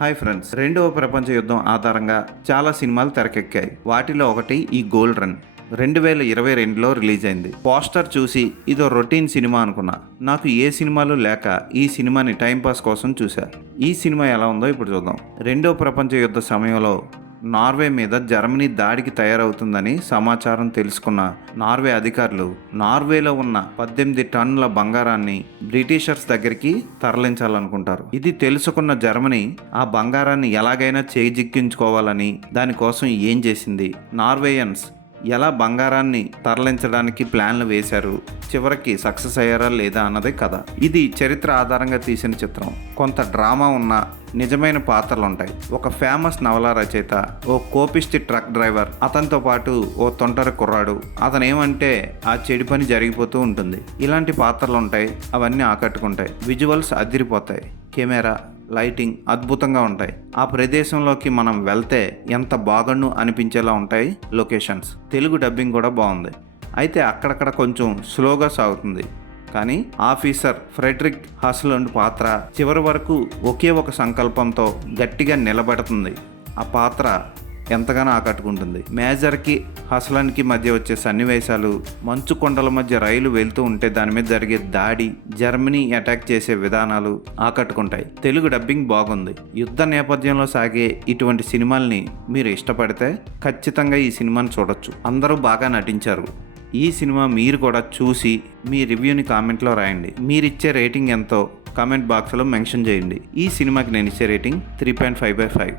Hi friends, రెండవ ప్రపంచ యుద్ధం ఆధారంగా చాలా సినిమాలు తెరకెక్కాయి. వాటిలో ఒకటి ఈ గోల్డ్ రన్ 2022లో రిలీజ్ అయింది. పోస్టర్ చూసి ఇదో రొటీన్ సినిమా అనుకున్నా. నాకు ఏ సినిమాలు లేక ఈ సినిమాని టైంపాస్ కోసం చూసా. ఈ సినిమా ఎలా ఉందో ఇప్పుడు చూద్దాం. రెండవ ప్రపంచ యుద్ధ సమయంలో నార్వే మీద జర్మనీ దాడికి తయారవుతుందని సమాచారం తెలుసుకున్న నార్వే అధికారులు నార్వేలో ఉన్న 18 టన్నుల బంగారాన్ని బ్రిటిషర్స్ దగ్గరికి తరలించాలనుకుంటారు. ఇది తెలుసుకున్న జర్మనీ ఆ బంగారాన్ని ఎలాగైనా చేజిక్కించుకోవాలని దానికోసం ఏం చేసింది, నార్వేయన్స్ ఎలా బంగారాన్ని తరలించడానికి ప్లాన్లు వేశారు, చివరికి సక్సెస్ అయ్యారా లేదా అన్నదే కథ. ఇది చరిత్ర ఆధారంగా తీసిన చిత్రం. కొంత డ్రామా ఉన్న నిజమైన పాత్రలు ఉంటాయి. ఒక ఫేమస్ నవల రచయిత, ఓ కోపిష్టి ట్రక్ డ్రైవర్, అతనితో పాటు ఓ తొంటరి కుర్రాడు. అతను ఏమంటే ఆ చెడు పని జరిగిపోతూ ఉంటుంది. ఇలాంటి పాత్రలు ఉంటాయి. అవన్నీ ఆకట్టుకుంటాయి. విజువల్స్ అదిరిపోతాయి. కెమెరా, లైటింగ్ అద్భుతంగా ఉంటాయి. ఆ ప్రదేశంలోకి మనం వెళ్తే ఎంత బాగుండు అనిపించేలా ఉంటాయి లొకేషన్స్. తెలుగు డబ్బింగ్ కూడా బాగుంది. అయితే అక్కడక్కడ కొంచెం స్లోగా సాగుతుంది. కానీ ఆఫీసర్ ఫ్రెడరిక్ హస్లండ్ పాత్ర చివరి వరకు ఒకే ఒక సంకల్పంతో గట్టిగా నిలబడుతుంది. ఆ పాత్ర ఎంతగానో ఆకట్టుకుంటుంది. మేజర్కి హస్లండ్కి మధ్య వచ్చే సన్నివేశాలు, మంచు కొండల మధ్య రైలు వెళ్తూ ఉంటే దాని మీద జరిగే దాడి, జర్మనీ అటాక్ చేసే విధానాలు ఆకట్టుకుంటాయి. తెలుగు డబ్బింగ్ బాగుంది. యుద్ధ నేపథ్యంలో సాగే ఇటువంటి సినిమాల్ని మీరు ఇష్టపడితే ఖచ్చితంగా ఈ సినిమాని చూడొచ్చు. అందరూ బాగా నటించారు. ఈ సినిమా మీరు కూడా చూసి మీ రివ్యూని కామెంట్లో రాయండి. మీరిచ్చే రేటింగ్ ఎంతో కామెంట్ బాక్స్లో మెన్షన్ చేయండి. ఈ సినిమాకి నేను ఇచ్చే రేటింగ్ 3.5/5.